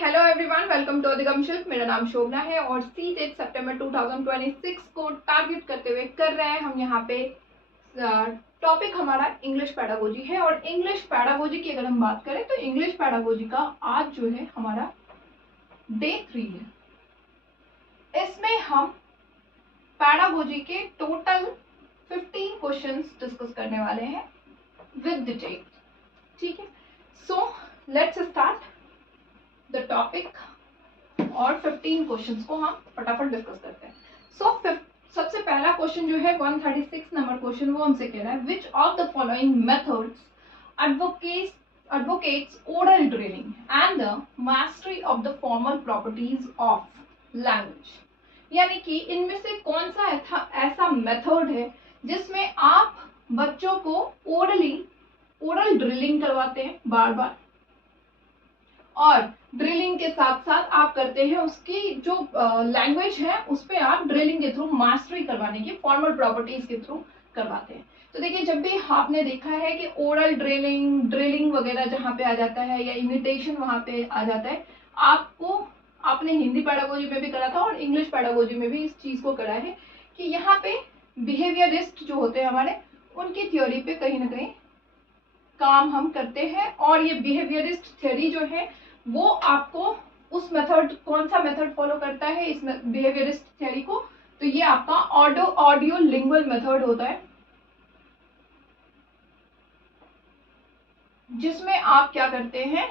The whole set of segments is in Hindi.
हेलो एवरीवन, वेलकम टू अधिगम शिल्प। मेरा नाम शोभना है और C-टेट सितंबर 2026 को टारगेट करते हुए कर रहे हैं हम यहाँ पे। टॉपिक हमारा इंग्लिश पैडागोजी है और इंग्लिश पैडागोजी की अगर हम बात करें तो इंग्लिश पैडागोजी का आज जो है हमारा डे 3 है। इसमें हम पैडागोजी के टोटल 15 क्वेश्चंस डिस्कस करने वाले हैं विद डिटेल। ठीक है, so let's start the topic और 15 क्वेश्चंस को हम फटाफट डिस्कस करते हैं। सबसे पहला क्वेश्चन जो है 136 नंबर क्वेश्चन, वो हमसे कह रहा है which of the following methods advocates oral drilling and the mastery of the formal properties of language। यानी कि इनमें से कौन सा ऐसा मेथड है जिसमें आप बच्चों को ओरल ड्रिलिंग करवाते हैं बार बार, और ड्रिलिंग के साथ साथ आप करते हैं उसकी जो लैंग्वेज है उस पर आप ड्रिलिंग के थ्रू मास्टरी करवाने की फॉर्मल प्रॉपर्टीज के थ्रू करवाते हैं। तो देखिए, जब भी आपने देखा है कि ओरल ड्रिलिंग वगैरह जहाँ पे आ जाता है या इमिटेशन वहाँ पे आ जाता है, आपने हिंदी पैडागोजी में भी करा था और इंग्लिश पैडागोजी में भी इस चीज़ को करा है कि यहाँ पे बिहेवियरिस्ट जो होते हैं हमारे, उनकी थ्योरी पे कहीं ना कहीं काम हम करते हैं। और ये बिहेवियरिस्ट थ्योरी जो है वो आपको उस मेथड, कौन सा मेथड फॉलो करता है इस बिहेवियरिस्ट थ्योरी को, तो ये आपका ऑडियो लिंगुअल मेथड होता है, जिसमें आप क्या करते हैं,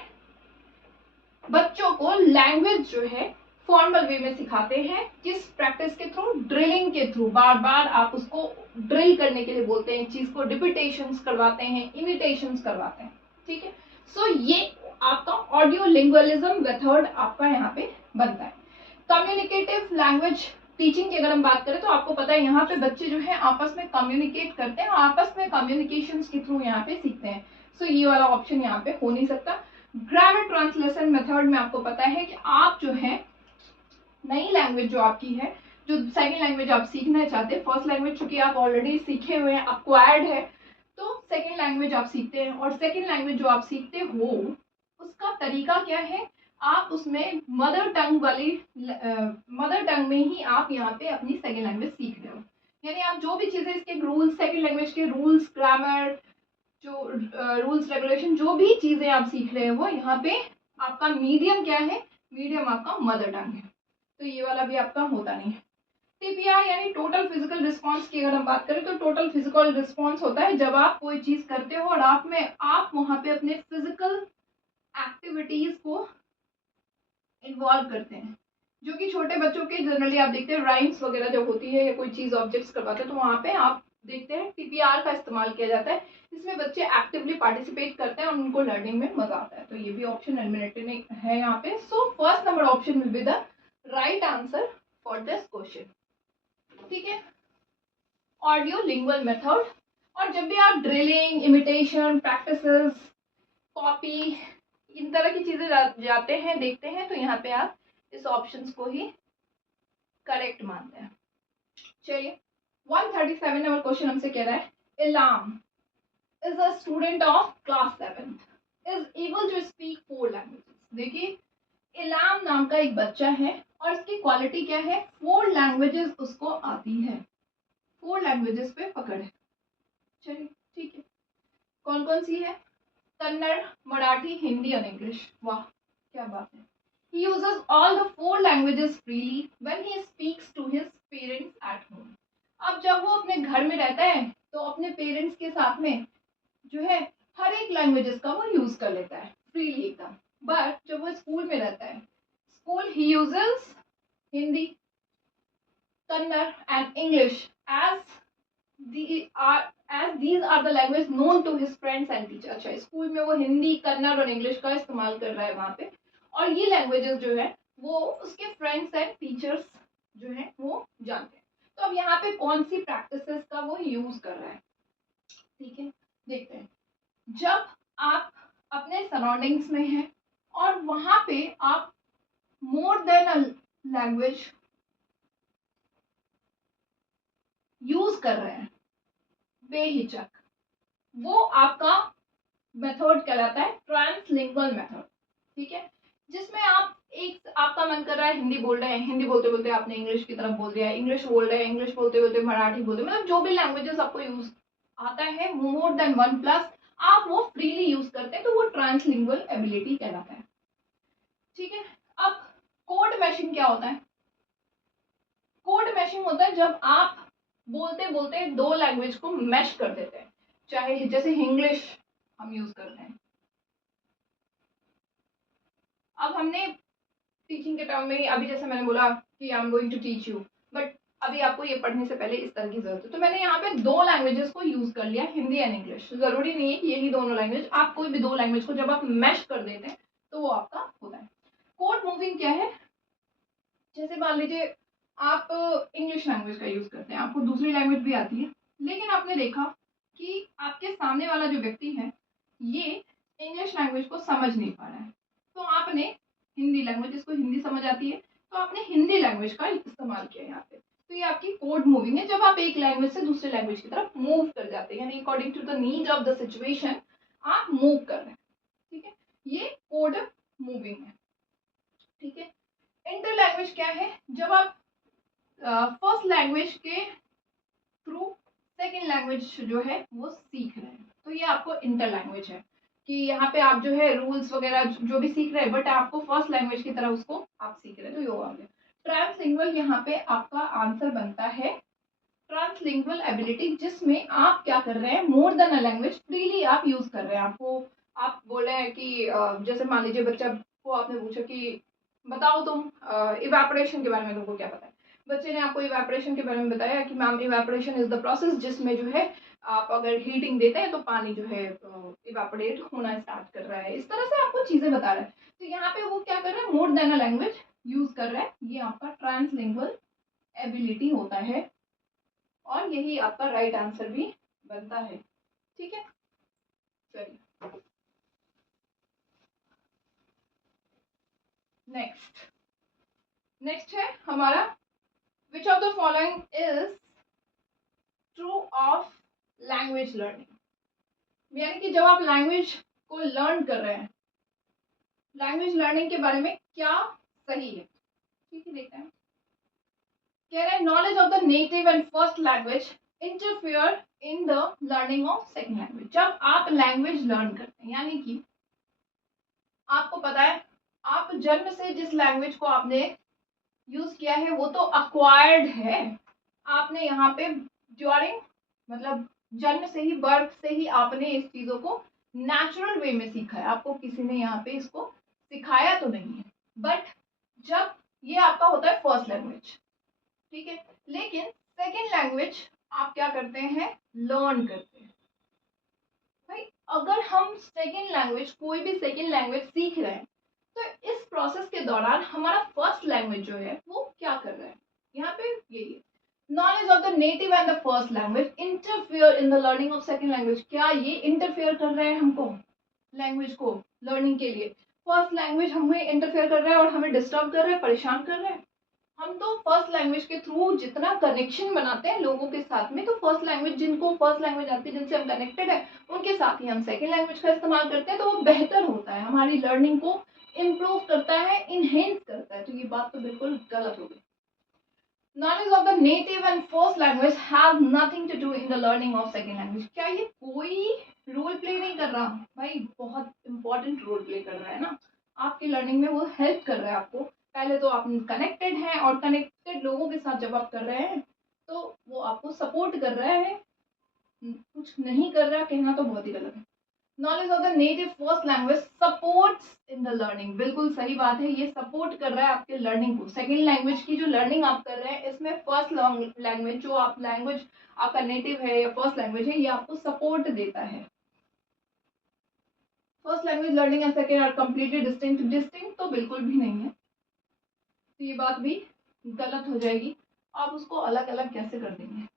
बच्चों को लैंग्वेज जो है फॉर्मल वे में सिखाते हैं। किस प्रैक्टिस के थ्रू? ड्रिलिंग के थ्रू। बार बार आप उसको ड्रिल करने के लिए बोलते हैं, चीज को रिपीटेशंस करवाते हैं, इमिटेशंस करवाते हैं। ठीक है, सो ये आपका ऑडियो लिंगुअलिज्म मेथड आपका यहाँ पे बनता है। कम्युनिकेटिव लैंग्वेज टीचिंग की अगर हम बात करें तो आपको पता है यहाँ पे बच्चे जो है आपस में कम्युनिकेट करते हैं, आपस में कम्युनिकेशन के थ्रू यहाँ पे सीखते हैं। सो ये वाला ऑप्शन यहाँ पे हो नहीं सकता। ग्रामर ट्रांसलेशन मेथड में आपको पता है कि आप जो है नई लैंग्वेज जो आपकी है, जो सेकेंड लैंग्वेज आप सीखना चाहते हैं, फर्स्ट लैंग्वेज चूंकि आप ऑलरेडी सीखे हुए हैं, अक्वायर्ड है, तो सेकेंड लैंग्वेज आप सीखते हैं। और सेकेंड लैंग्वेज जो आप सीखते हो उसका तरीका क्या है, आप उसमें मदर टंग में ही आप यहाँ पे अपनी सेकेंड लैंग्वेज सीख रहे हो। यानी आप जो भी चीजें इसके रूल्स, सेकेंड लैंग्वेज के रूल्स, ग्रामर, जो रूल्स रेगुलेशन, जो भी चीजें आप सीख रहे हो, यहाँ पे आपका मीडियम क्या है, मीडियम आपका मदर टंग है, तो ये वाला भी आपका होता नहीं है। TPR यानी टोटल फिजिकल रिस्पॉन्स की अगर हम बात करें तो टोटल फिजिकल रिस्पॉन्स होता है जब आप कोई चीज करते हो और आप वहां पे अपने फिजिकल एक्टिविटीज को इन्वॉल्व करते हैं, जो कि छोटे बच्चों के जनरली आप देखते हैं राइम्स वगैरह जब होती है या कोई चीज ऑब्जेक्ट्स करवाते हैं तो वहां पे आप देखते हैं TPR का इस्तेमाल किया जाता है। इसमें बच्चे एक्टिवली पार्टिसिपेट करते हैं और उनको लर्निंग में मजा आता है, तो ये भी ऑप्शन एलिमिनेटेड है यहाँ पे। So first number option will be the right answer for this question. ठीक है, ऑडियो लिंगुअल मेथड। और जब भी आप ड्रिलिंग, इमिटेशन, प्रैक्टिसेस, कॉपी, इन तरह की चीजें जाते हैं, देखते हैं, तो यहाँ पे आप इस ऑप्शंस को ही करेक्ट मानते हैं। चलिए, 137 नंबर क्वेश्चन हमसे कह रहा है Ilam is a student of class 7th is able to speak 4 languages. देखिए, इलाम नाम का एक बच्चा है और इसकी क्वालिटी क्या है, 4 लैंग्वेजेस उसको आती है, 4 लैंग्वेजेस पे पकड़ है। चलिए ठीक है, कौन कौन सी है? कन्नड़, मराठी, हिंदी और इंग्लिश। वाह, क्या बात है। He uses all the 4 languages freely when he speaks to his parents at home। अब जब वो अपने घर में रहता है तो अपने पेरेंट्स के साथ में जो है हर एक लैंग्वेजेस का वो यूज कर लेता है फ्रीली एकदम। बट जब वो स्कूल में रहता है, school he uses Hindi, Kannada and English as these are the language known to his friends and teachers। अच्छा, स्कूल में वो हिंदी, कन्नड़ और इंग्लिश का इस्तेमाल कर रहा है वहाँ पे, और ये लैंग्वेजेस जो है वो उसके फ्रेंड्स एंड टीचर्स जो है वो जानते हैं। तो अब यहाँ पे कौन सी प्रैक्टिसेस का वो यूज कर रहा है, ठीक है, देखते हैं। जब आप अपने सराउंडिंग्स में हैं और वहां पे आप more than a language use कर रहे हैं बेहिचक, वो आपका मेथड कहलाता है ट्रांसलिंगुअल मेथड। ठीक है, जिसमें आप आपका मन कर रहा है हिंदी बोल रहे हैं, हिंदी बोलते बोलते आपने इंग्लिश की तरफ बोल दिया, इंग्लिश बोल रहे हैं, इंग्लिश बोलते बोलते मराठी बोल रहे, मतलब जो भी लैंग्वेजेस आपको यूज आता है मोर देन वन प्लस आप वो फ्रीली यूज करते हैं, तो वो ट्रांसलिंगुअल एबिलिटी कहलाता है। ठीक है, अब कोड मैशिंग क्या होता है? कोड मैशिंग होता है जब आप बोलते बोलते दो लैंग्वेज को मैश कर देते हैं, चाहे जैसे इंग्लिश हम यूज करते हैं। अब हमने टीचिंग के टर्म में अभी जैसे मैंने बोला कि I am going to teach you, but अभी आपको ये पढ़ने से पहले इस तरह की जरूरत है, तो मैंने यहाँ पे दो लैंग्वेजेस को यूज कर लिया, हिंदी एंड इंग्लिश। जरूरी नहीं है कि यही दोनों लैंग्वेज, आप कोई भी दो लैंग्वेज को जब आप मैश कर देते हैं तो वो आपका होता है। कोड मूविंग क्या है? जैसे मान लीजिए आप इंग्लिश लैंग्वेज का यूज करते हैं, आपको दूसरी लैंग्वेज भी आती है, लेकिन आपने देखा कि आपके सामने वाला जो व्यक्ति है ये इंग्लिश लैंग्वेज को समझ नहीं पा रहा है, तो आपने हिंदी लैंग्वेज, इसको हिंदी समझ आती है तो आपने हिंदी लैंग्वेज का इस्तेमाल किया यहाँ पे, तो ये आपकी कोड मूविंग है, जब आप एक लैंग्वेज से दूसरे लैंग्वेज की तरफ मूव कर जाते हैं, यानी according to the need of the situation आप मूव कर रहे हैं। ठीक है, ये कोड मूविंग है। ठीक है, इंटर लैंग्वेज क्या है? जब आप फर्स्ट लैंग्वेज के थ्रू सेकेंड लैंग्वेज जो है वो सीख रहे हैं, तो ये आपको इंटर लैंग्वेज है कि यहाँ पे आप जो है रूल्स वगैरह जो भी सीख रहे हैं, बट आपको फर्स्ट लैंग्वेज की तरह उसको आप सीख रहे हैं, तो ये आ गया। ट्रांसलिंगुअल यहाँ पे आपका आंसर बनता है ट्रांसलिंगुअल एबिलिटी, जिसमें आप क्या कर रहे हैं, more than a language freely आप यूज कर रहे हैं। आपको आप बोल रहे हैं कि जैसे मान लीजिए बच्चा को आपने पूछा कि बताओ तुम इवेपोरेशन के बारे में तुमको क्या पता है, बच्चे ने आपको इवेपोरेशन के बारे में बताया कि ma'am evaporation is the process जिसमें जो है आप अगर हीटिंग देते हैं तो पानी जो है इवेपोरेट होना स्टार्ट कर रहा है, इस तरह से आपको चीजें बता रहा है। तो यहाँ पे वो क्या कर रहा है, more than a language use कर रहा है, ये आपका ट्रांसलिंगुअल एबिलिटी होता है, और यही आपका राइट आंसर भी बनता है। ठीक है, चलिए नेक्स्ट है हमारा which of the following is true of language learning, यानी कि जब आप लैंग्वेज को लर्न कर रहे हैं, लैंग्वेज लर्निंग के बारे में क्या सही है। ठीक है, देखते हैं। कह रहे हैं knowledge of the native and first language interfere in the learning of second language. जब आप लैंग्वेज लर्न करते हैं, यानी कि आपको पता है आप जन्म से जिस लैंग्वेज को आपने यूज किया है वो तो अक्वायर्ड है, आपने यहाँ पे ड्यूरिंग मतलब जन्म से ही, बर्थ से ही आपने इस चीजों को नेचुरल वे में सीखा है, आपको किसी ने यहाँ पे इसको सिखाया तो नहीं है। बट जब ये आपका होता है फर्स्ट लैंग्वेज, ठीक है, लेकिन सेकेंड लैंग्वेज आप क्या करते हैं, लर्न करते हैं। भाई अगर हम सेकेंड लैंग्वेज, कोई भी सेकेंड लैंग्वेज सीख रहे हैं, तो इस प्रोसेस के दौरान हमारा फर्स्ट लैंग्वेज जो है वो क्या कर रहा है, यहाँ पे यही है knowledge of the native and the first language interfere in the learning of second language. क्या ये इंटरफियर कर रहे हैं हमको लैंग्वेज को लर्निंग के लिए? फर्स्ट लैंग्वेज हमें इंटरफेयर कर रहा है और हमें डिस्टर्ब कर रहा है, परेशान कर रहा है। हम तो फर्स्ट लैंग्वेज के थ्रू जितना कनेक्शन बनाते हैं लोगों के साथ में, तो फर्स्ट लैंग्वेज, जिनको फर्स्ट लैंग्वेज आती है, जिनसे हम कनेक्टेड है, उनके साथ ही हम सेकेंड लैंग्वेज का इस्तेमाल करते हैं, तो वो बेहतर होता है, हमारी लर्निंग को इम्प्रूव करता है, इनहेंस करता है। तो ये बात तो बिल्कुल गलत हो गई। Knowledge of the native and first language has nothing to do in the learning of second language। क्या ये कोई रोल प्ले नहीं कर रहा? भाई बहुत इंपॉर्टेंट रोल प्ले कर रहा है ना, आपकी लर्निंग में वो हेल्प कर रहा है आपको। पहले तो आप कनेक्टेड हैं, और कनेक्टेड लोगों के साथ जब आप कर रहे हैं तो वो आपको सपोर्ट कर रहा है, कुछ नहीं कर रहा कहना तो बहुत ही गलत है। Knowledge of the native first language supports in the learning, बिल्कुल सही बात है, ये सपोर्ट कर रहा है आपके लर्निंग को। सेकेंड लैंग्वेज की जो लर्निंग आप कर रहे हैं, इसमें फर्स्ट लैंग्वेज जो आप लैंग्वेज आपका नेटिव है या फर्स्ट लैंग्वेज है, ये आपको सपोर्ट देता है। First language learning and second are completely distinct, distinct तो बिल्कुल भी नहीं है, तो ये बात भी गलत हो जाएगी। आप उसको अलग अलग कैसे कर देंगे?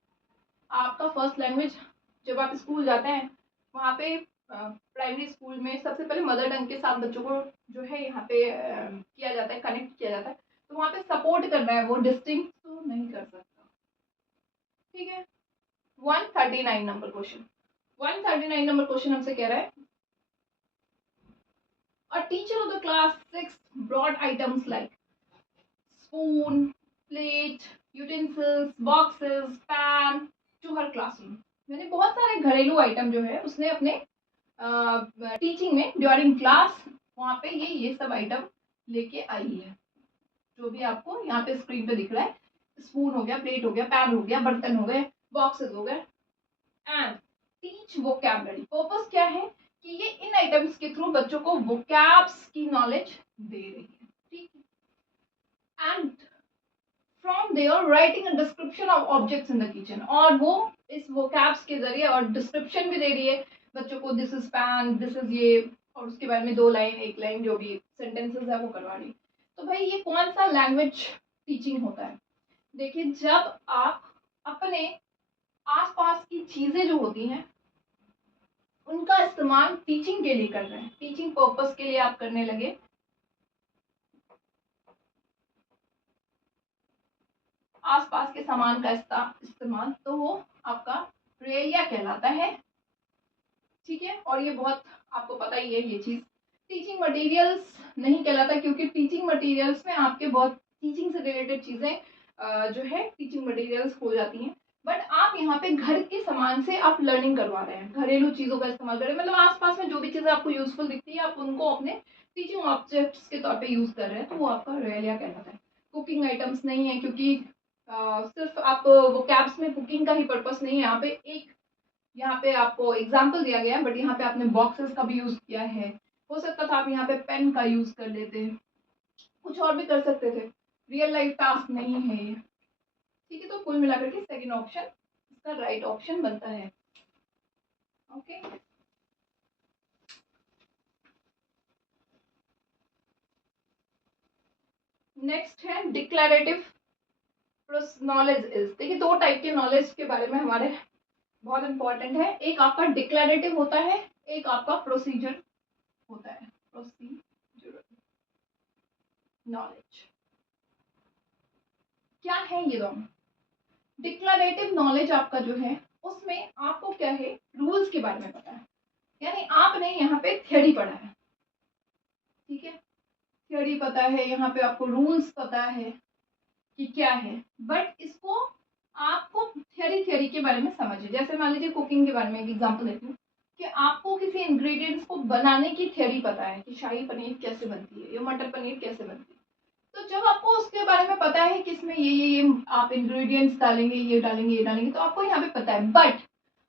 आपका फर्स्ट लैंग्वेज, जब आप स्कूल जाते हैं वहाँ पे प्राइमरी स्कूल में सबसे पहले मदर टंग के साथ बच्चों को जो है यहाँ पे किया जाता है, कनेक्ट किया जाता है, तो वहाँ पे सपोर्ट करना है, वो डिस्टिंक्ट तो नहीं कर सकता। ठीक है, 139 नंबर क्वेश्चन, 139 नंबर क्वेश्चन हमसे कह रहा है a teacher of the class 6 brought items like, spoon, plate, utensils, boxes, pan to her classroom. मैंने बहुत सारे घरेलू आइटम जो है उसने अपने टीचिंग में ड्यूरिंग क्लास वहाँ पे ये सब आइटम लेके आई है, जो भी आपको यहाँ पे स्क्रीन पे दिख रहा है। स्पून हो गया, प्लेट हो गया, पैन हो गया, बर्तन हो गए, बॉक्सेस हो गए। एंड टीच वोकैबुलरी, पर्पस क्या है कि ये इन आइटम्स के थ्रू बच्चों को वोकैब्स की नॉलेज दे रही है, ठीक है। And from there writing a description of objects in the kitchen, और वो इस वोकैब्स के जरिए और डिस्क्रिप्शन भी दे रही है बच्चों को, this is pan, this is ये, और उसके बारे में 2 लाइन 1 लाइन जो भी सेंटेंसेस है वो करवा रही। तो भाई ये कौन सा लैंग्वेज टीचिंग होता है? देखिए, जब आप अपने आसपास की चीजें जो होती हैं उनका इस्तेमाल टीचिंग के लिए कर रहे हैं, टीचिंग पर्पस के लिए आप करने लगे, आसपास के सामान का इस्तेमाल, तो वो आपका रेलिया कहलाता है, ठीक है। और ये बहुत आपको पता ही है ये चीज। टीचिंग मटेरियल्स नहीं कहलाता, क्योंकि टीचिंग मटेरियल्स में आपके बहुत टीचिंग से रिलेटेड चीजें जो है टीचिंग मटेरियल्स हो जाती हैं। बट आप यहाँ पे घर के सामान से आप लर्निंग करवा रहे हैं, घरेलू चीजों का इस्तेमाल कर रहे हैं, मतलब आसपास में जो भी चीजें आपको यूजफुल दिखती है आप उनको अपने टीचिंग ऑब्जेक्ट्स के तौर पे यूज कर रहे हैं, तो वो आपका रेलिया कहलाता है। कुकिंग आइटम्स नहीं है, क्योंकि सिर्फ आप वो कैब्स में कुकिंग का ही पर्पस नहीं है, यहाँ पे एक यहाँ पे आपको एग्जाम्पल दिया गया है, बट यहाँ पे आपने बॉक्सेस का भी यूज किया है। हो सकता था आप यहाँ पे पेन का यूज कर लेते, कुछ और भी कर सकते थे, रियल लाइफ टास्क नहीं है ये, ठीक है। तो कुल मिलाकर के सेकंड ऑप्शन इसका राइट ऑप्शन बनता है। ओके, नेक्स्ट है डिक्लेरेटिव नॉलेज इज। देखिए, 2 टाइप के नॉलेज के बारे में हमारे बहुत इंपॉर्टेंट है, एक आपका डिक्लेरेटिव होता है, एक आपका प्रोसीजर होता है, प्रोसीजर नॉलेज। क्या है ये दोनों? डिक्लेरेटिव नॉलेज आपका जो है उसमें आपको क्या है, रूल्स के बारे में पता है, यानी आपने यहाँ पे थ्योरी पढ़ा है, ठीक है, थ्योरी पता है, यहाँ पे आपको रूल्स पता है कि क्या है, बट इसको आपको थ्योरी के बारे में समझिए। जैसे मान लीजिए कुकिंग के बारे में एक एग्जांपल देती हूँ कि आपको किसी इंग्रेडिएंट्स को बनाने की थ्योरी पता है कि शाही पनीर कैसे बनती है या मटर पनीर कैसे बनती है, तो जब आपको उसके बारे में पता है कि इसमें ये आप इंग्रेडिएंट्स डालेंगे, ये डालेंगे, ये डालेंगे, तो आपको यहाँ पे पता है, बट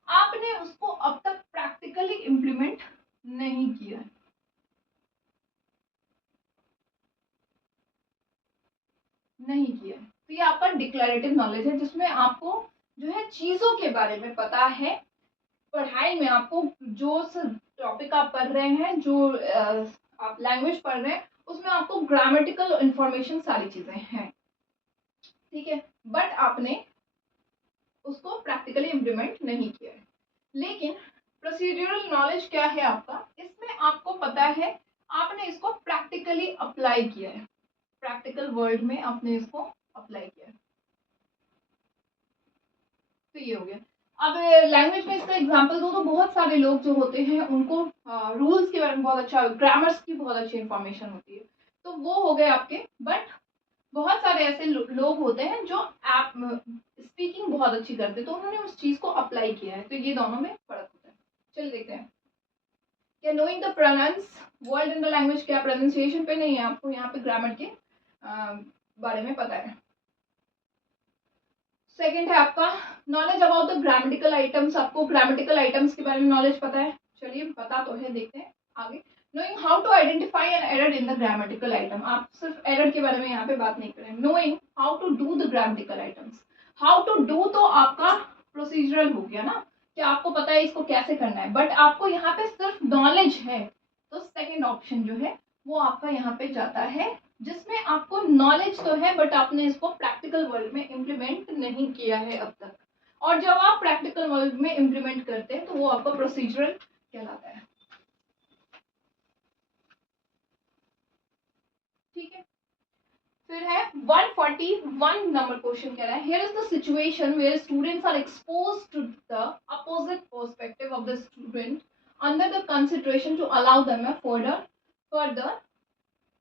आपने उसको अब तक प्रैक्टिकली इम्प्लीमेंट नहीं किया है, नहीं किया है। तो ये आपका डिक्लेरेटिव नॉलेज है, जिसमें आपको जो है चीजों के बारे में पता है। पढ़ाई में आपको जो टॉपिक आप पढ़ रहे हैं, जो आप लैंग्वेज पढ़ रहे हैं, उसमें आपको ग्रामेटिकल इंफॉर्मेशन सारी चीजें हैं, ठीक है, बट आपने उसको प्रैक्टिकली इम्प्लीमेंट नहीं किया है। लेकिन प्रोसीड्यूरल नॉलेज क्या है आपका, इसमें आपको पता है, आपने इसको प्रैक्टिकली अप्लाई किया है, प्रैक्टिकल वर्ल्ड में आपने इसको अप्लाई किया है, तो ये हो गया। अब लैंग्वेज में इसका एग्जांपल दो, तो बहुत सारे लोग जो होते हैं उनको रूल्स के बारे में बहुत अच्छा, ग्रामर्स की बहुत अच्छी इंफॉर्मेशन होती है, तो वो हो गए आपके। बट बहुत सारे ऐसे लोग होते हैं जो आप स्पीकिंग बहुत अच्छी करते हैं, तो उन्होंने उस चीज को अप्लाई किया है, तो ये दोनों में फर्क होता है। चलिए देखते हैं, क्या knowing the pronounce word in the language, क्या प्रोनाउंसिएशन पे नहीं है, आपको यहाँ पे ग्रामर के बारे में पता है। सेकंड है आपका knowledge about the grammatical items, आपको ग्रामेटिकल आइटम्स के बारे में नॉलेज पता है, चलिए पता तो है, देखते हैं आगे। Knowing how to identify an error in the grammatical item, आप सिर्फ एरर के बारे में यहाँ पे बात नहीं करें। Knowing how to do the grammatical items, how to do तो आपका प्रोसीजरल हो गया ना, कि आपको पता है इसको कैसे करना है, बट आपको यहाँ पे सिर्फ नॉलेज है, तो सेकेंड ऑप्शन जो है वो आपका यहाँ पे जाता है, जिसमें आपको नॉलेज तो है बट आपने इसको प्रैक्टिकल वर्ल्ड में इम्प्लीमेंट नहीं किया है अब तक, और जब आप प्रैक्टिकल वर्ल्ड में इम्प्लीमेंट करते हैं तो वो आपका प्रोसीजरल कहलाता है, ठीक है। फिर है 141 नंबर क्वेश्चन कह रहा है, here is the situation where students are exposed to the opposite perspective of the student under the consideration to allow them further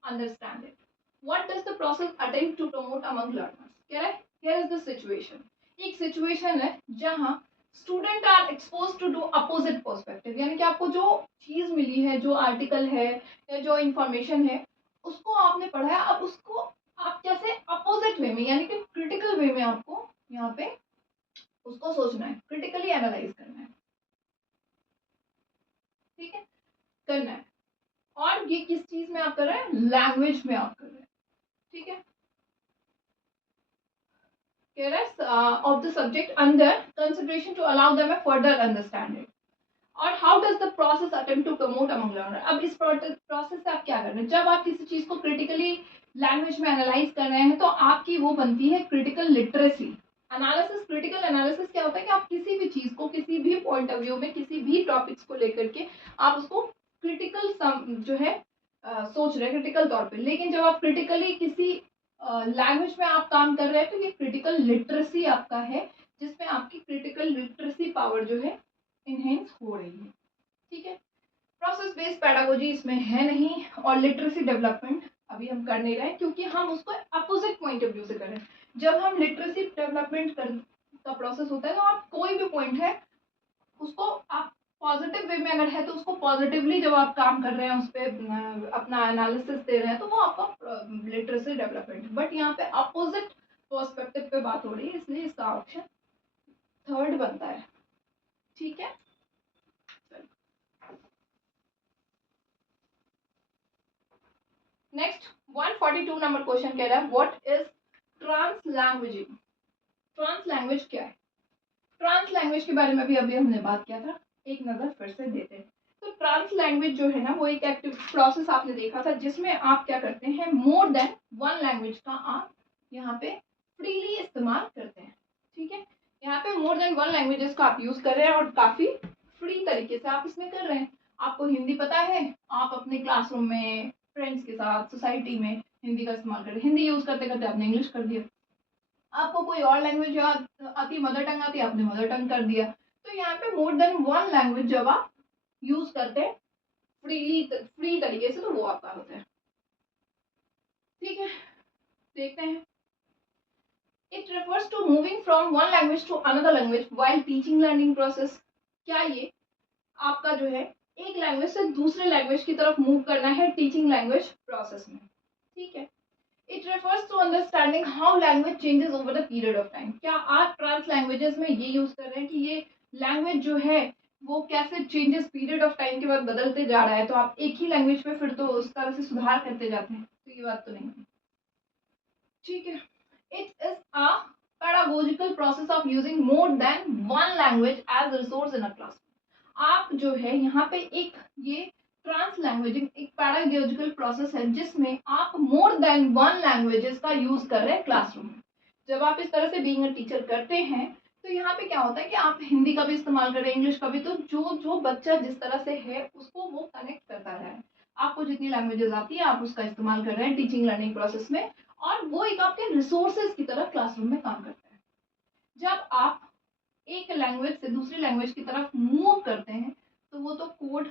understand it, what does the process attempt to promote among learners? कह रहा है here is the situation. एक सिचुएशन है जहाँ student are expose to opposite perspective, यानी कि आपको जो चीज मिली है, जो आर्टिकल है या जो इंफॉर्मेशन है, उसको आपने पढ़ा है, अब उसको आप कैसे अपोजिट वे में यानी कि क्रिटिकल वे में आपको यहाँ पे उसको सोचना है, क्रिटिकली एनालाइज करना है, ठीक है, करना है। और ये किस चीज में आप कर रहे हैं? लैंग्वेज में आप कर रहे हैं, ठीक है। कह रहा है of the subject under consideration to allow them further understanding. और how does the process attempt to promote among learner. अब इस प्रोसेस से आप क्या कर रहे हैं? जब आप किसी चीज को क्रिटिकली लैंग्वेज में एनालाइज कर रहे हैं तो आपकी वो बनती है critical literacy. Analysis, critical analysis क्या होता है कि आप किसी भी चीज को किसी भी पॉइंट ऑफ व्यू में किसी भी टॉपिक्स को लेकर के आप उसको क्रिटिकल जो है सोच रहे हैं क्रिटिकल तौर पे। लेकिन जब आप क्रिटिकली किसी लैंग्वेज में आप काम कर रहे हैं तो ये क्रिटिकल लिटरेसी आपका है, जिसमें आपकी क्रिटिकल लिटरेसी पावर जो है इनहेंस हो रही है, ठीक है। प्रोसेस बेस्ड पेडागोजी इसमें है नहीं, और लिटरेसी डेवलपमेंट अभी हम कर नहीं रहे हैं क्योंकि हम उसको अपोजिट पॉइंट ऑफ व्यू से कर रहे हैं। जब हम लिटरेसी डेवलपमेंट का प्रोसेस होता है तो आप कोई भी पॉइंट है उसको आप पॉजिटिव वे में अगर है तो उसको पॉजिटिवली जब आप काम कर रहे हैं उस पर अपना एनालिसिस दे रहे हैं तो वो आपका लिटरेसी डेवलपमेंट। बट यहाँ पे अपोजिट पर्सपेक्टिव पे बात हो रही है, इसलिए इसका ऑप्शन थर्ड बनता है, ठीक है। नेक्स्ट 142 नंबर क्वेश्चन कह रहा है what is translanguaging. Translanguage क्या है? ट्रांस लैंग्वेज के बारे में भी अभी हमने बात किया था, एक नजर फिर से देते हैं। तो ट्रांस लैंग्वेज जो है ना वो एक एक्टिव प्रोसेस आपने देखा था जिसमें आप क्या करते हैं, मोर देन वन लैंग्वेज का आप यहाँ पे फ्रीली इस्तेमाल करते हैं, ठीक है। यहाँ पे मोर देन वन लैंग्वेजेस का आप यूज कर रहे हैं और काफी फ्री तरीके से आप इसमें कर रहे हैं। आपको हिंदी पता है, आप अपने क्लासरूम में फ्रेंड्स के साथ सोसाइटी में हिंदी का इस्तेमाल कर रहे हैं, हिंदी यूज करते करते आपने इंग्लिश कर दिया। आपको कोई और लैंग्वेज आती, मदर टंग आती है, आपने मदर टंग कर दिया। तो यहाँ पे मोर देन वन लैंग्वेज जब आप यूज करते हैं फ्री तरीके से तो वो आपका होता है, ठीक है। देखते हैं। It refers to moving from one language to another language while teaching learning process. क्या ये आपका जो है एक लैंग्वेज से दूसरे लैंग्वेज की तरफ मूव करना है टीचिंग लैंग्वेज प्रोसेस में, ठीक है। It refers to understanding how language changes over the period of time। क्या आप ट्रांस लैंग्वेजेस में ये यूज कर रहे हैं कि ये लैंग्वेज जो है वो कैसे चेंजेस पीरियड ऑफ टाइम के बाद बदलते जा रहा है, तो आप एक ही लैंग्वेज में फिर तो उस तरह से सुधार करते जाते हैं, तो ये बात तो नहीं है, ठीक है। It is a pedagogical process of using more than one language as resource in a class. आप जो है यहाँ पे एक ये ट्रांस लैंग्वेजिंग एक पैडागोजिकल प्रोसेस है जिसमें आप मोर देन वन लैंग्वेजेस का यूज कर रहे हैं क्लासरूम में। जब आप इस तरह से बीइंग अ टीचर करते हैं तो यहाँ पे क्या होता है कि आप हिंदी का भी इस्तेमाल कर रहे हैं, इंग्लिश का भी, तो जो जो बच्चा जिस तरह से है उसको वो कनेक्ट करता है। आपको जितनी लैंग्वेजेस आती है आप उसका इस्तेमाल कर रहे हैं टीचिंग लर्निंग प्रोसेस में, और वो एक आपके रिसोर्सेज की तरह क्लासरूम में काम करता है। जब आप एक लैंग्वेज से दूसरी लैंग्वेज की तरफ मूव करते हैं तो वो तो कोड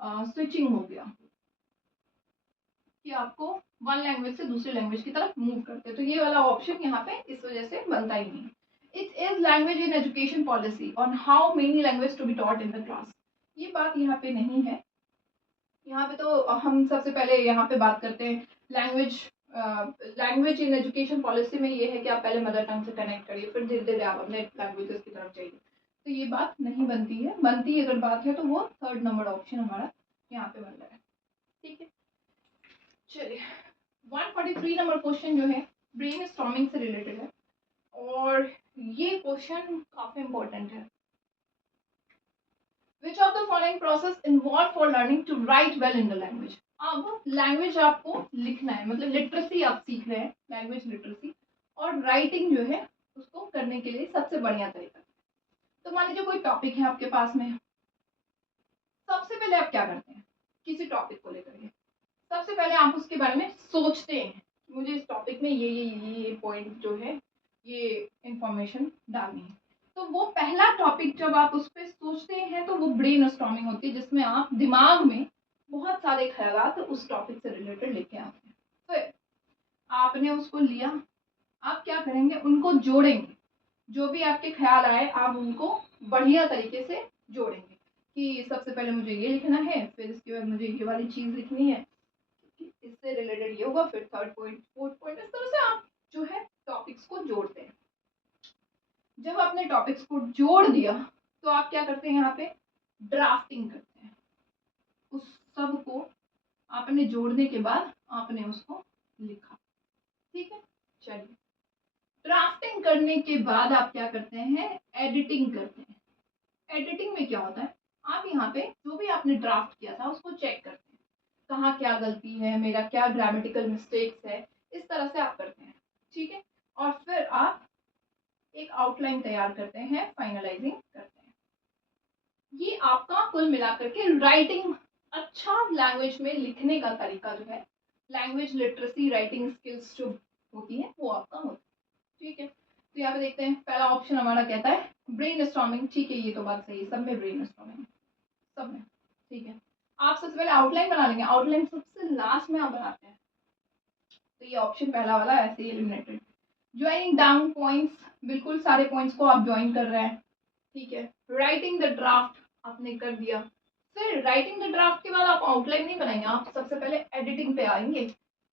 स्विचिंग हो गया कि आपको वन लैंग्वेज से दूसरी लैंग्वेज की तरफ मूव करते हैं, तो ये वाला ऑप्शन यहाँ पे इस वजह से बनता ही नहीं। It is language in education policy on how many language to be taught in the class. ये बात यहाँ पे नहीं है। यहाँ पे तो हम सबसे पहले यहाँ पे बात करते हैं लैंग्वेज इन एजुकेशन पॉलिसी में ये है कि आप पहले मदर टंग से कनेक्ट करिए, फिर धीरे धीरे आप अपने लैंग्वेजेस की तरफ जाइए, तो ये बात नहीं बनती है। बनती अगर बात है तो वो थर्ड नंबर ऑप्शन हमारा यहाँ पे बन रहा है, ठीक है। चलिए 143 नंबर क्वेश्चन जो है ब्रेन स्टॉर्मिंग से रिलेटेड है, और ये क्वेश्चन काफी इंपॉर्टेंट है। Which of the following process involved for learning to write well in the language? अब लैंग्वेज आपको लिखना है, मतलब लिटरेसी आप सीख रहे हैं, लैंग्वेज लिटरेसी, और राइटिंग जो है उसको करने के लिए सबसे बढ़िया तरीका। तो मान लीजिए कोई टॉपिक है आपके पास में, सबसे पहले आप क्या करते हैं किसी टॉपिक को लेकर के, सबसे पहले आप उसके बारे में सोचते हैं मुझे इस टॉपिक में ये पॉइंट जो है ये इंफॉर्मेशन डालनी है। तो वो पहला टॉपिक जब आप उस पर सोचते हैं तो वो ब्रेन स्टॉर्मिंग होती है, जिसमें आप दिमाग में बहुत सारे ख्यालात उस टॉपिक से रिलेटेड लेके आते हैं। फिर आपने उसको लिया, आप क्या करेंगे, उनको जोड़ेंगे। जो भी आपके ख्याल आए आप उनको बढ़िया तरीके से जोड़ेंगे कि सबसे पहले मुझे ये लिखना है, फिर इसके बाद मुझे ये वाली चीज़ लिखनी है, इससे रिलेटेड ये होगा, फिर थर्ड पॉइंट, फोर्थ पॉइंट, इस तरह से आप जो है टॉपिक्स को जोड़ते हैं। जब आपने टॉपिक्स को जोड़ दिया तो आप क्या करते हैं, यहाँ पे ड्राफ्टिंग करते हैं। उस सब को आपने जोड़ने के बाद आपने उसको लिखा। ठीक है, चलिए ड्राफ्टिंग करने के बाद आप क्या करते हैं, एडिटिंग करते हैं। एडिटिंग में क्या होता है, आप यहाँ पे जो भी आपने ड्राफ्ट किया था उसको चेक करते हैं, कहाँ क्या गलती है, मेरा क्या ग्रामेटिकल मिस्टेक्स है, इस तरह से आप करते हैं। ठीक है, और फिर आप एक आउटलाइन तैयार करते हैं, फाइनलाइजिंग करते हैं। ये आपका कुल मिलाकर के राइटिंग, अच्छा लैंग्वेज में लिखने का तरीका जो है, लैंग्वेज लिटरेसी राइटिंग स्किल्स जो होती है वो आपका होता है। ठीक है, तो यहाँ पे देखते हैं पहला ऑप्शन हमारा कहता है ब्रेनस्टॉर्मिंग। ठीक है, ये तो बात सही है, सब में ब्रेनस्टॉर्मिंग, सब में। ठीक है, आप सबसे पहले आउटलाइन बना लेंगे, आउटलाइन सबसे लास्ट में आप बनाते हैं, तो ये ऑप्शन पहला वाला ऐसे ही एलिमिनेटेड। ज्वाइनिंग डाउन पॉइंट्स, बिल्कुल सारे पॉइंट्स को आप ज्वाइन कर रहे हैं। ठीक है, राइटिंग द ड्राफ्ट आपने कर दिया, फिर राइटिंग द ड्राफ्ट के बाद आप आउटलाइन नहीं बनाएंगे, आप सबसे पहले एडिटिंग पे आएंगे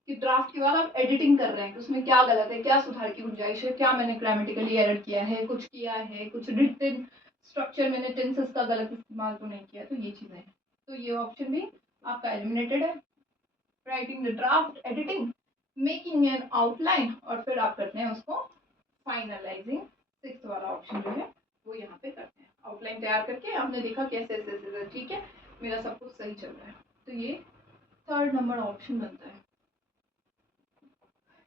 कि ड्राफ्ट के बाद आप एडिटिंग कर रहे हैं, उसमें क्या गलत है, क्या सुधार की गुंजाइश है, क्या मैंने ग्रामेटिकली एरर किया है, कुछ किया है, कुछ रिटन स्ट्रक्चर मैंने टेंसेस का गलत इस्तेमाल तो नहीं किया, तो ये चीज़ें हैं। तो ये ऑप्शन भी आपका एलिमिनेटेड है। Writing the draft, editing, making an outline, और फिर आप करते हैं उसको फाइनलाइजिंग। सिक्स्थ वाला ऑप्शन जो है वो यहाँ पे करते हैं। आउटलाइन तैयार करके आपने देखा कैसे ऐसे ऐसे, ठीक है, मेरा सब कुछ सही चल रहा है, तो ये थर्ड नंबर ऑप्शन बनता है।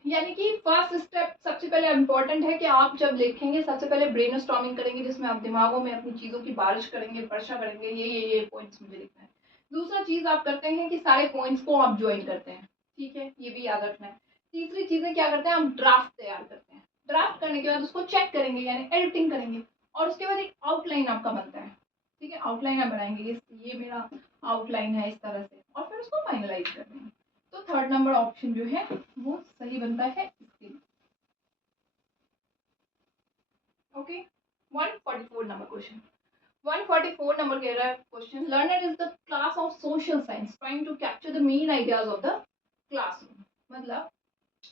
यानी कि फर्स्ट स्टेप सबसे पहले इम्पोर्टेंट है कि आप जब लिखेंगे सबसे पहले ब्रेनस्टॉर्मिंग करेंगे, जिसमें आप दिमागों में अपनी चीज़ों की बारिश करेंगे, वर्षा करेंगे, ये पॉइंट्स मुझे लिखना है। दूसरा चीज़ आप करते हैं कि सारे पॉइंट्स को आप ज्वाइन करते हैं। ठीक है, ये भी याद रखना है। तीसरी चीज़ें क्या करते हैं, हम ड्राफ्ट तैयार करते हैं। ड्राफ्ट करने के बाद उसको चेक करेंगे, यानी एडिटिंग करेंगे, और उसके बाद एक आउटलाइन आपका बनता है। ठीक है, आउटलाइन आप बनाएंगे, ये मेरा आउटलाइन है इस तरह से, और फिर उसको फाइनलाइज कर देंगे। तो थर्ड नंबर ऑप्शन जो है वो सही बनता है इसके लिए। Okay, 144 number question. 144 नंबर कह रहा है question, learner is the class of social science trying to capture the main ideas of the classroom. मतलब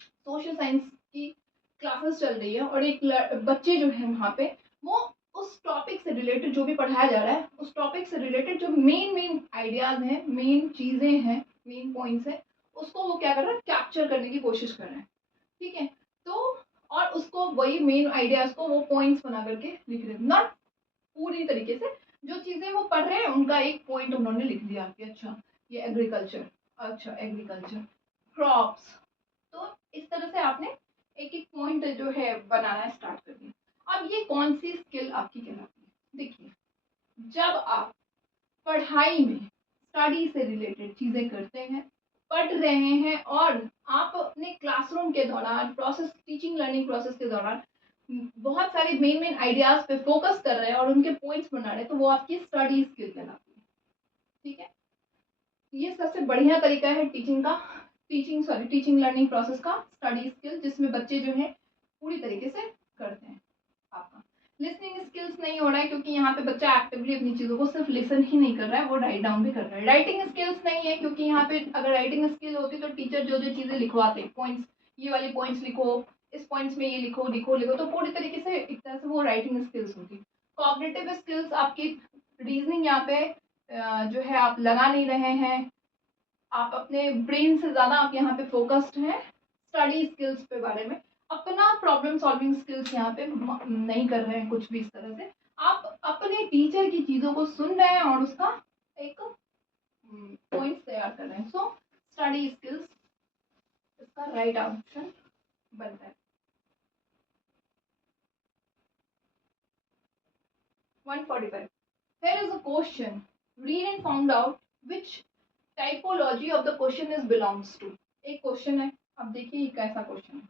सोशल साइंस की क्लासेस चल रही है और एक बच्चे जो है वहाँ पे वो उस टॉपिक से रिलेटेड जो भी पढ़ाया जा रहा है उस टॉपिक से रिलेटेड जो मेन आइडियाज हैं, मेन चीज़ें हैं, मेन पॉइंट्स हैं, उसको वो क्या कर रहा है, कैप्चर करने की कोशिश कर रहे हैं। ठीक है, तो और उसको वही मेन आइडियाज को वो पॉइंट्स बना करके लिख रहे हैं, नॉट पूरी तरीके से, जो चीज़ें वो पढ़ रहे हैं उनका एक पॉइंट उन्होंने लिख दिया कि अच्छा ये एग्रीकल्चर, अच्छा एग्रीकल्चर, क्रॉप्स, तो इस तरह से आपने एक एक पॉइंट जो है बनाना स्टार्ट कर दिया। अब ये कौन सी स्किल आपकी कहलाती है, देखिए जब आप पढ़ाई में स्टडी से रिलेटेड चीज़ें करते हैं, पढ़ रहे हैं, और आप अपने क्लासरूम के दौरान प्रोसेस, टीचिंग लर्निंग प्रोसेस के दौरान बहुत सारे मेन आइडियाज पे फोकस कर रहे हैं और उनके पॉइंट्स बना रहे हैं, तो वो आपकी स्टडी स्किल कहलाती है। ठीक है, ये सबसे बढ़िया तरीका है टीचिंग का, टीचिंग लर्निंग प्रोसेस का, स्टडी स्किल, जिसमें बच्चे जो है पूरी तरीके से करते हैं। आपका लिसनिंग स्किल्स नहीं हो रहा है क्योंकि यहाँ पे बच्चा एक्टिवली अपनी चीज़ों को सिर्फ लिसन ही नहीं कर रहा है, वो राइट डाउन भी कर रहा है। राइटिंग स्किल्स नहीं है क्योंकि यहाँ पे अगर राइटिंग स्किल होती तो टीचर जो जो चीज़ें लिखवाते, पॉइंट्स, ये वाली पॉइंट्स लिखो, इस पॉइंट्स में ये लिखो लिखो लिखो, तो पूरी तरीके से एक तरह से वो राइटिंग स्किल्स होती। कॉग्निटिव स्किल्स आपकी रीजनिंग यहाँ पे जो है आप लगा नहीं रहे हैं, आप अपने ब्रेन से ज़्यादा आप यहाँ पे फोकस्ड हैं स्टडी स्किल्स पे बारे में, अपना प्रॉब्लम सॉल्विंग स्किल्स यहाँ पे नहीं कर रहे हैं कुछ भी इस तरह से, आप अपने टीचर की चीज़ों को सुन रहे हैं और उसका एक पॉइंट्स तैयार कर रहे हैं। सो स्टडी स्किल्स इसका राइट ऑप्शन बनता है। 145, here is a question, read and found out which typology of the question is belongs to। एक क्वेश्चन है, अब देखिए ये कैसा क्वेश्चन है।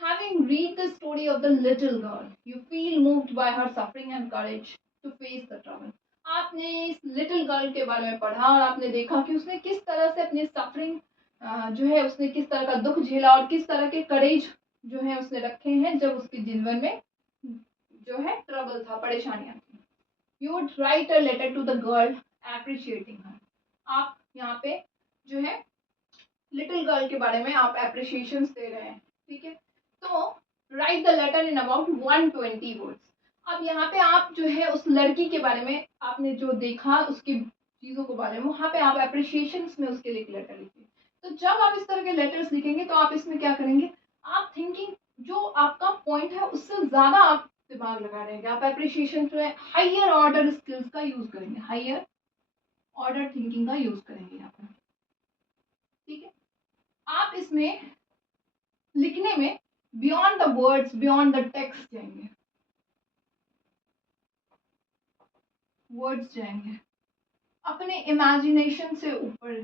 Having read the story of the little girl, you feel moved by her suffering and courage to face the trouble। आपने इस लिटिल गर्ल के बारे में पढ़ा और आपने देखा कि उसने किस तरह से अपने सफरिंग जो है उसने किस तरह का दुख झेला और किस तरह के करेज जो है उसने रखे हैं जब उसके जीवन में जो है ट्रबल था, परेशानियां थी। You would write a letter to the girl appreciating her. आप यहाँ पे जो है लिटिल गर्ल के बारे में आप एप्रिशिएशन दे रहे हैं, ठीक है। तो write the letter in about 120 words. अब यहाँ पे आप जो है उस लड़की के बारे में आपने जो देखा उसकी चीज़ों के बारे में वहाँ पे आप एप्रिशिएशन में उसके लिए एक लेटर लिखिए। तो जब आप इस तरह के लेटर्स लिखेंगे तो आप इसमें क्या करेंगे, आप थिंकिंग जो आपका पॉइंट है उससे ज़्यादा आप दिमाग लगा रहे हैं। आप एप्रिशिएशन जो है हाइयर ऑर्डर स्किल्स का यूज़ करेंगे, हाइयर ऑर्डर थिंकिंग का यूज़ करेंगे यहाँ पर, ठीक है। आप इसमें लिखने में beyond the words, beyond the text जाएंगे, वर्ड्स जाएंगे, अपने इमेजिनेशन से ऊपर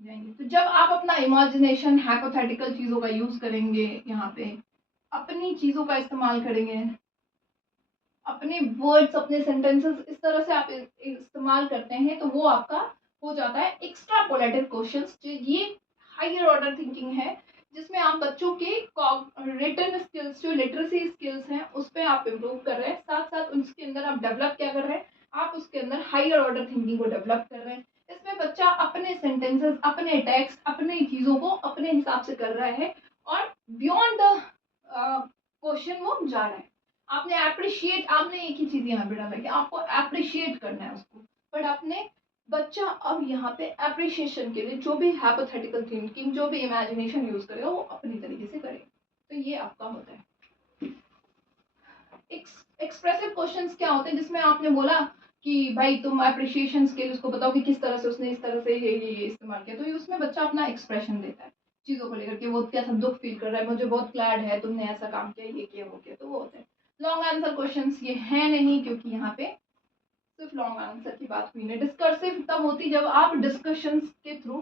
जाएंगे। तो जब आप अपना इमेजिनेशन हाइपोथेटिकल चीज़ों का यूज़ करेंगे, यहाँ पे अपनी चीज़ों का इस्तेमाल करेंगे, अपने वर्ड्स, अपने सेंटेंसेस इस तरह से आप इस्तेमाल करते हैं तो वो आपका हो जाता है एक्स्ट्रापोलेटिव क्वेश्चंस। ये हायर ऑर्डर थिंकिंग है जिसमें आप बच्चों के रिटन स्किल्स, जो लिटरेसी स्किल्स हैं उस पर आप इम्प्रूव कर रहे हैं, साथ साथ उसके अंदर आप डेवलप क्या कर रहे हैं, आप उसके अंदर हायर ऑर्डर थिंकिंग को डेवलप कर रहे हैं। इसमें बच्चा अपने सेंटेंसेस, अपने टेक्स्ट, अपनी चीज़ों को अपने हिसाब से कर रहा है और बियॉन्ड द क्वेश्चन वो जा रहा है। आपने अप्रिशिएट, आपने एक ही चीज़ यहाँ पे डाला कि आपको अप्रिशिएट करना है उसको, बट आपने बच्चा अब यहाँ पे अप्रिशिएशन के लिए जो भी हाइपोथेटिकल थिंकिंग, जो भी इमेजिनेशन यूज करेगा वो अपनी तरीके से करेगा। तो ये आपका होता है। एक्सप्रेसिव क्वेश्चंस क्या होते हैं, जिसमें आपने बोला कि भाई तुम अप्रिशिएशन के लिए उसको बताओ कि किस तरह से उसने इस तरह से ये इस्तेमाल किया, तो ये उसमें बच्चा अपना एक्सप्रेशन देता है चीज़ों को लेकर के, वो कैसा दुख फील कर रहा है, मुझे बहुत ग्लैड है तुमने ऐसा काम किया, ये किया, वो किया, तो वो होता है। लॉन्ग आंसर क्वेश्चंस ये है नहीं, क्योंकि यहाँ पे सिर्फ लॉन्ग आंसर की बात हुई नहीं। डिस्कर्सिव तब होती जब आप डिस्कशंस के थ्रू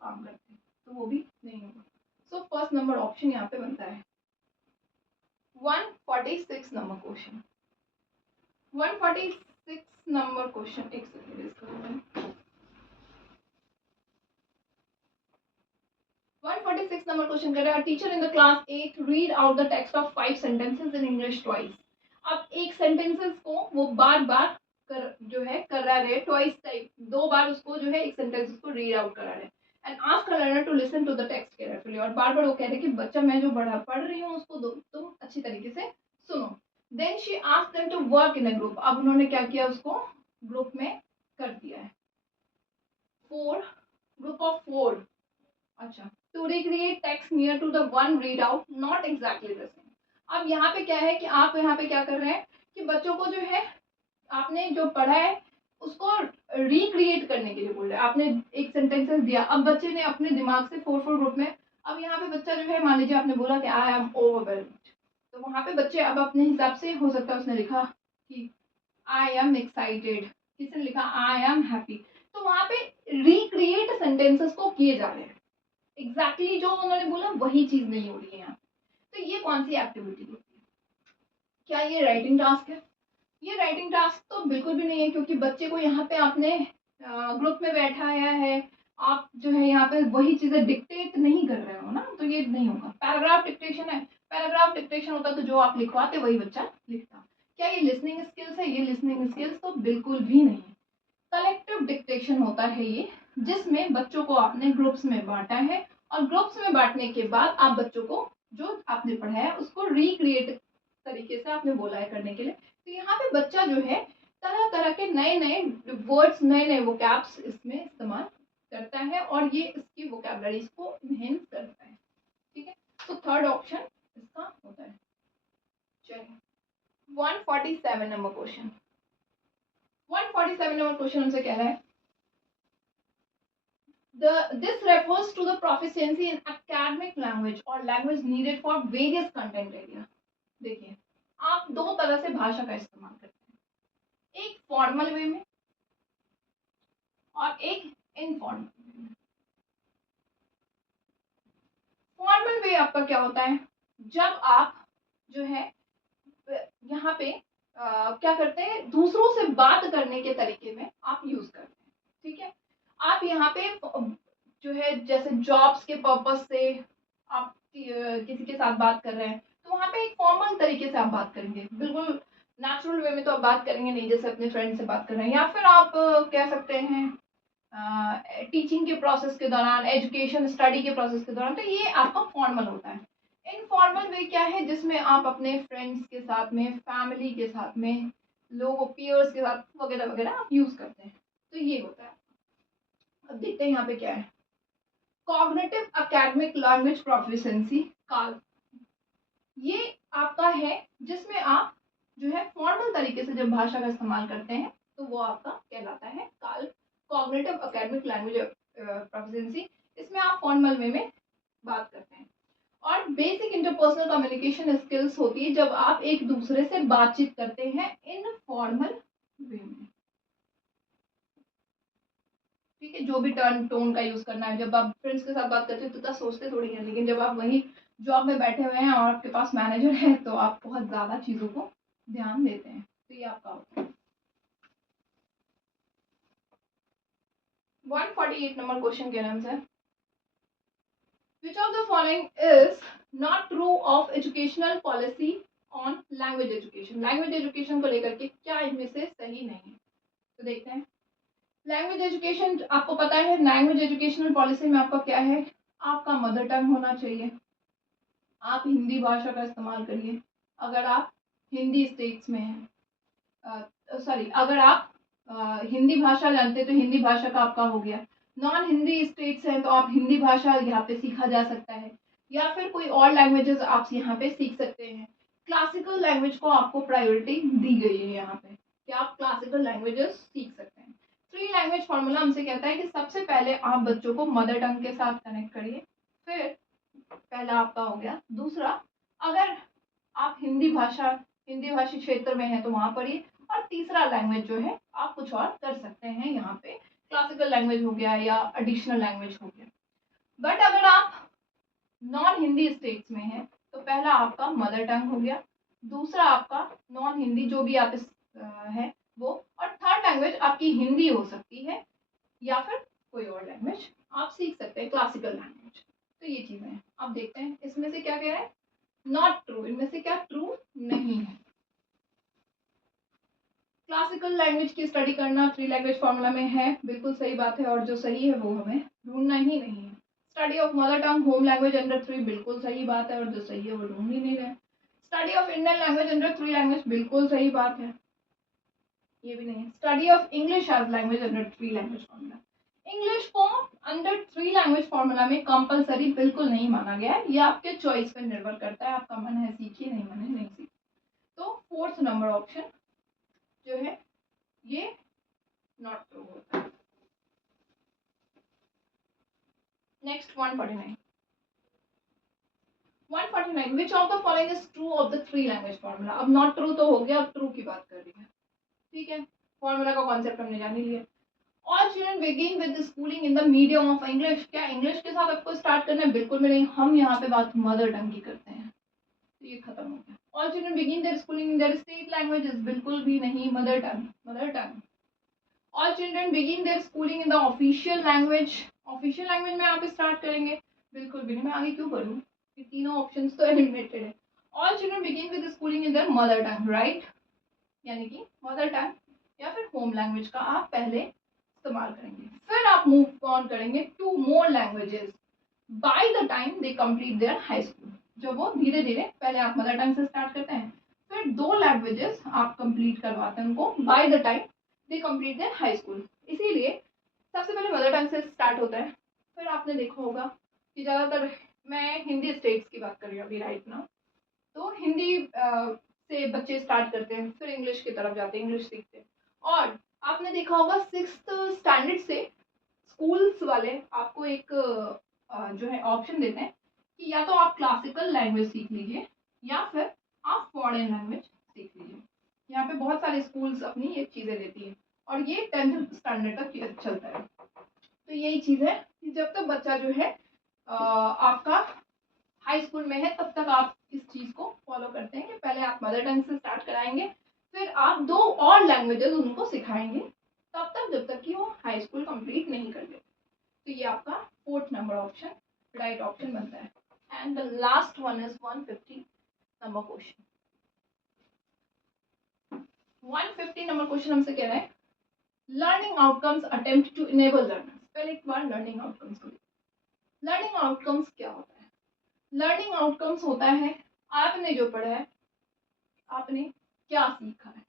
काम करते हैं, तो वो भी नहीं होगा। सो फर्स्ट नंबर ऑप्शन यहाँ पे बनता है। 146 नंबर क्वेश्चन, 146 नंबर क्वेश्चन, एक सेकंड इसको मैं 146 नंबर क्वेश्चन कर रहा है। Teacher in the class 8 read out the text of 5 sentences in English twice. अब एक सेंटेंसेस को वो बार बार जो है करा रहे, ट्वाइस टाइप, 2 बार उसको जो है एक सेंटेंस को रीड आउट करा रहे and ask a learner to listen to the text carefully. और बार बार वो कह रहे कि बच्चा मैं जो पढ़ रही हूँ उसको तुम अच्छी तरीके से सुनो। Then she asked them to work in a group. अब उन्होंने क्या किया, उसको ग्रुप में कर दिया है। 4 ग्रुप ऑफ 4, अच्छा, to recreate text near to the one read out, not exactly the same. अब यहाँ पे क्या है कि आप यहाँ पे क्या कर रहे हैं कि बच्चों को जो है आपने जो पढ़ा है उसको रिक्रिएट करने के लिए बोल रहे हैं। आपने एक सेंटेंसेस दिया, अब बच्चे ने अपने दिमाग से 4 ग्रुप में, अब यहाँ पे बच्चा जो है मान लीजिए आपने बोला कि आई एम ओवरवेल्म्ड, तो वहाँ पे बच्चे अब अपने हिसाब से, हो सकता है उसने लिखा कि आई एम एक्साइटेड, किसी ने लिखा आई एम हैप्पी, तो वहाँ पे रिक्रिएट सेंटेंसेस को किए जा रहे हैं, एग्जैक्टली जो उन्होंने बोला वही चीज नहीं हो रही है यहाँ। तो ये कौन सी एक्टिविटी होती है, क्या ये राइटिंग टास्क है? ये राइटिंग टास्क तो बिल्कुल भी नहीं है, क्योंकि बच्चे को यहाँ पे आपने ग्रुप में बैठाया है, आप जो है यहाँ पे वही चीजें डिक्टेट नहीं कर रहे हो ना, तो ये नहीं होगा। पैराग्राफ डिक्टेशन है, पैराग्राफ डिक्टेशन होता तो जो आप लिखवाते वही बच्चा लिखता। क्या ये लिसनिंग स्किल्स है? ये लिसनिंग स्किल्स तो बिल्कुल भी नहीं है। कलेक्टिव डिक्टेशन होता है ये, जिसमें बच्चों को आपने ग्रुप्स में बांटा है और ग्रुप्स में बांटने के बाद आप बच्चों को जो आपने पढ़ाया है उसको रिक्रिएट तरीके से आपने बोला है करने के लिए। तो यहाँ पे बच्चा जो है तरह तरह के नए नए वर्ड्स, नए नए वोकैब्स इसमें इस्तेमाल करता है और ये इसकी वोकैबलरीज को इनहेंस करता है, ठीक है। तो थर्ड ऑप्शन इसका होता है। चलिए 147 नंबर क्वेश्चन, 147 नंबर क्वेश्चन हमसे कह रहा है this refers to the proficiency in academic language or language needed for various content area। देखिए आप दो तरह से भाषा का इस्तेमाल करते हैं, एक फॉर्मल वे में और एक इनफॉर्मल वे में। फॉर्मल वे आपका क्या होता है, जब आप जो है यहाँ पे क्या करते हैं, दूसरों से बात करने के तरीके में आप यूज करते हैं, ठीक है। आप यहाँ पे जो है जैसे जॉब्स के पर्पस से आप किसी के साथ बात कर रहे हैं तो वहाँ पे एक फॉर्मल तरीके से आप बात करेंगे, बिल्कुल नेचुरल वे में तो आप बात करेंगे नहीं जैसे अपने फ्रेंड से बात कर रहे हैं। या फिर आप कह सकते हैं टीचिंग के प्रोसेस के दौरान, एजुकेशन स्टडी के प्रोसेस के दौरान, तो ये आपका फॉर्मल होता है। इनफॉर्मल वे क्या है जिसमें आप अपने फ्रेंड्स के साथ में, फैमिली के साथ में, लोगों पीयर्स के साथ वगैरह वगैरह आप यूज़ करते हैं, तो ये होता है। अब देखते हैं यहाँ पे क्या है, कॉग्निटिव एकेडमिक लैंग्वेज प्रोफिशिएंसी काल, ये आपका है जिसमें आप जो है फॉर्मल तरीके से जब भाषा का इस्तेमाल करते हैं तो वो आपका कहलाता है काल, कॉग्निटिव एकेडमिक लैंग्वेज प्रोफिशिएंसी। इसमें आप फॉर्मल वे में बात करते हैं। और बेसिक इंटरपर्सनल कम्युनिकेशन स्किल्स होती है जब आप एक दूसरे से बातचीत करते हैं इनफॉर्मल वे में, ठीक है। जो भी टर्न टोन का यूज करना है, जब आप फ्रेंड्स के साथ बात करते हैं तो इतना सोचते थोड़ी है, लेकिन जब आप वही जॉब में बैठे हुए हैं और आपके पास मैनेजर है तो आप बहुत ज्यादा चीजों को ध्यान देते हैं, तो ये आपका होता है। 148 नंबर क्वेश्चन के answer, which of the following is not true of educational policy on language education, language education को लेकर के क्या इनमें से सही नहीं है, तो देखते हैं। लैंग्वेज एजुकेशन आपको पता है, लैंग्वेज एजुकेशनल पॉलिसी में आपका क्या है, आपका मदर टंग होना चाहिए, आप हिंदी भाषा का इस्तेमाल करिए अगर आप हिंदी स्टेट्स में हैं, सॉरी अगर आप हिंदी भाषा जानते हैं तो हिंदी भाषा का आपका हो गया, नॉन हिंदी स्टेट्स हैं तो आप हिंदी भाषा यहाँ पे सीखा जा सकता है, या फिर कोई और लैंग्वेजेस आप यहाँ पे सीख सकते हैं। क्लासिकल लैंग्वेज को आपको प्रायोरिटी दी गई है यहाँ पे कि आप क्लासिकल लैंग्वेजेस सीख सकते हैं। थ्री लैंग्वेज फॉर्मूला हमसे कहता है कि सबसे पहले आप बच्चों को मदर टंग के साथ कनेक्ट करिए, फिर पहला आपका हो गया, दूसरा अगर आप हिंदी भाषी क्षेत्र में है तो वहां पढ़िए, और तीसरा लैंग्वेज जो है आप कुछ और कर सकते हैं, यहाँ पे क्लासिकल लैंग्वेज हो गया या एडिशनल लैंग्वेज हो गया। बट अगर आप नॉन हिंदी स्टेट्स में है तो पहला आपका मदर टंग हो गया, दूसरा आपका नॉन हिंदी जो भी आप है वो, और थर्ड लैंग्वेज आपकी हिंदी हो सकती है या फिर कोई और लैंग्वेज आप सीख सकते हैं, क्लासिकल लैंग्वेज। तो ये चीजें हैं। अब देखते हैं इसमें से क्या कह रहा है, नॉट ट्रू, इनमें से क्या ट्रू नहीं है। क्लासिकल लैंग्वेज की स्टडी करना थ्री लैंग्वेज फॉर्मूला में है, बिल्कुल सही बात है, और जो सही है वो हमें ढूंढना ही नहीं है। Study of mother tongue home language under three, बिल्कुल सही बात है, और जो सही है वो ढूंढ ही नहीं रहे। Study of Indian language under three language, बिल्कुल सही बात है, ये भी नहीं है। Study of English as language under three language formula, English को अंडर थ्री लैंग्वेज फॉर्मूला में कंपलसरी बिल्कुल नहीं माना गया है, ये आपके चॉइस पर निर्भर करता है, आपका मन है सीखिए, नहीं मन है नहीं सीखिए। तो फोर्थ नंबर ऑप्शन जो है ये नॉट ट्रू होता है। Next 149 which of the following is true of the three language formula. अब नॉट ट्रू तो हो गया, अब ट्रू की बात कर रही है, ठीक है। फॉर्मूला का कॉन्सेप्ट हमने जान ही लिया। All children begin with schooling in the medium of English, क्या इंग्लिश के साथ आपको स्टार्ट करना है, बिल्कुल भी नहीं, हम यहाँ पे बात मदर टंग की करते हैं, तो ये खत्म हो गया। All children begin their schooling in their state languages, बिल्कुल भी नहीं, mother tongue. All children begin their schooling in the official language, official language में आप स्टार्ट करेंगे, बिल्कुल भी नहीं, मैं आगे क्यों करूँ, ये तीनों ऑप्शंस तो एलिमिनेटेड है। All children begin with schooling in there mother tongue, right, यानी कि मदर टंग या फिर होम लैंग्वेज का आप पहले इस्तेमाल करेंगे, फिर आप मूव ऑन करेंगे to more languages by the time they complete their high school, जब वो धीरे धीरे, पहले आप मदर टंग से स्टार्ट करते हैं, फिर दो लैंग्वेजेस आप कंप्लीट करवाते हैं उनको bye the time they complete their high school. इसीलिए सबसे पहले मदर टंग से स्टार्ट होता है, फिर आपने देखा होगा कि ज़्यादातर, मैं हिंदी स्टेट्स की बात कर रही हूँ अभी राइट नाउ, तो हिंदी से बच्चे स्टार्ट करते हैं, फिर इंग्लिश की तरफ जाते हैं, इंग्लिश सीखते हैं, और आपने देखा होगा 6th स्टैंडर्ड से स्कूल्स वाले आपको एक जो है ऑप्शन देते हैं कि या तो आप क्लासिकल लैंग्वेज सीख लीजिए या फिर आप फॉरेन लैंग्वेज सीख लीजिए। यहाँ पे बहुत सारे स्कूल्स अपनी ये चीज़ें देती हैं, और ये 10th स्टैंडर्ड तक चलता है। तो यही चीज़ है कि जब तक बच्चा जो है आपका हाई स्कूल में है तब तक आप इस चीज़ को फॉलो करते हैं कि पहले आप मदर टंग से स्टार्ट कराएंगे, फिर आप दो और लैंग्वेजेस उनको सिखाएंगे, तब तक जब तक कि वो हाई स्कूल कंप्लीट नहीं कर लेते। तो ये आपका 4th number option right option बनता है। And the last one is 150 number question. 150 number question हमसे कह रहा है learning outcomes attempt to enable learners. पहले एक बार लर्निंग आउटकम्स को देखिए। लर्निंग आउटकम्स क्या होता है? लर्निंग आउटकम्स होता है आपने जो पढ़ा है, आपने क्या सीखा है,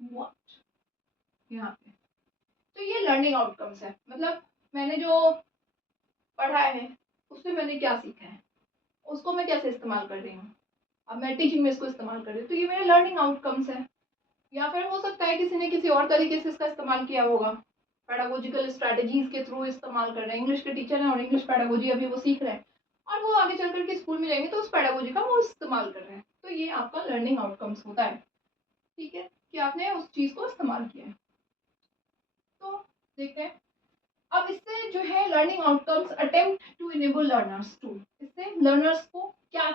व्हाट, यहाँ पे। तो ये लर्निंग आउटकम्स है, मतलब मैंने जो पढ़ा है उससे मैंने क्या सीखा है, उसको मैं कैसे इस्तेमाल कर रही हूँ, अब मैं टीचिंग में इसको इस्तेमाल कर रही हूँ, तो ये मेरे लर्निंग आउटकम्स है। या फिर हो सकता है किसी ने किसी और तरीके से इसका इस्तेमाल किया होगा, पेडागोजिकल स्ट्रैटेजीज के थ्रू इस्तेमाल कर रहे हैं। इंग्लिश के टीचर हैं और इंग्लिश पेडागोजी अभी वो सीख रहे हैं और वो आगे चल करके स्कूल में जाएंगे तो उस पेडागोजी का वो इस्तेमाल कर रहे हैं। तो ये आपका लर्निंग आउटकम्स होता है, ठीक है, कि आपने उस चीज़ को इस्तेमाल किया है। तो देखते हैं अब इससे जो है learning outcomes attempt to enable learners to, इससे लर्नर्स को क्या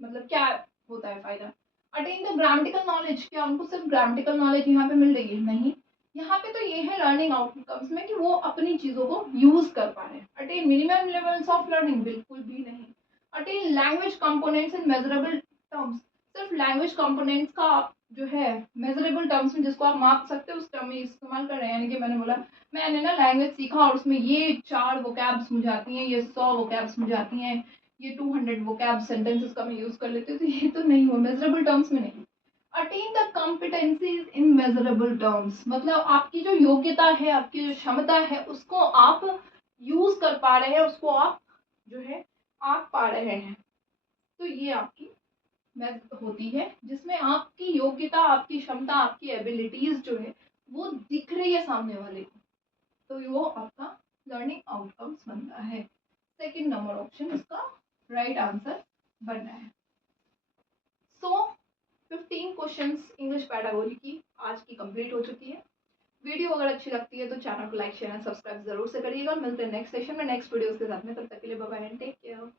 मतलब क्या होता है फायदा। अटेन द ग्रामेटिकल नॉलेज, क्या उनको सिर्फ ग्रामेटिकल नॉलेज यहाँ पे मिल रही है? नहीं, यहाँ पे तो ये है लर्निंग आउटकम्स में कि वो अपनी चीज़ों को यूज कर पा रहे हैं। Attain minimum levels of learning, बिल्कुल भी नहीं। Attain language components in measurable terms, सिर्फ लैंग्वेज कंपोनेंट्स का आप जो है मेजरेबल टर्म्स में जिसको आप माप सकते हो उस टर्म में इस्तेमाल कर रहे हैं। यानी कि मैंने बोला मैंने ना लैंग्वेज सीखा और उसमें ये 4 वोकैब्स मुझे आती हैं, ये 100 वोकैब्स मुझे आती हैं, ये 200 वोकैब सेंटेंसेस का मैं यूज कर लेती हूँ, तो ये तो नहीं हुआ, मेजरेबल टर्म्स में नहीं। Attain the competencies in measurable terms, मतलब आपकी जो योग्यता है, आपकी जो क्षमता है उसको आप यूज कर पा रहे हैं, उसको आप जो है आप पा रहे हैं। तो ये आपकी होती है जिसमें आपकी योग्यता, आपकी क्षमता, आपकी एबिलिटीज जो है वो दिख रही है सामने वाले को, तो वो आपका लर्निंग आउटकम्स बनता है। सेकंड नंबर ऑप्शन इसका राइट आंसर बनना है। सो 15 क्वेश्चंस इंग्लिश पेडागोजी की आज की कंप्लीट हो चुकी है। वीडियो अगर अच्छी लगती है तो चैनल को लाइक शेयर एंड सब्सक्राइब जरूर से करिएगा। मिलते हैं नेक्स्ट सेशन में नेक्स्ट वीडियोस के साथ में, तब तक के लिए bye bye and take care.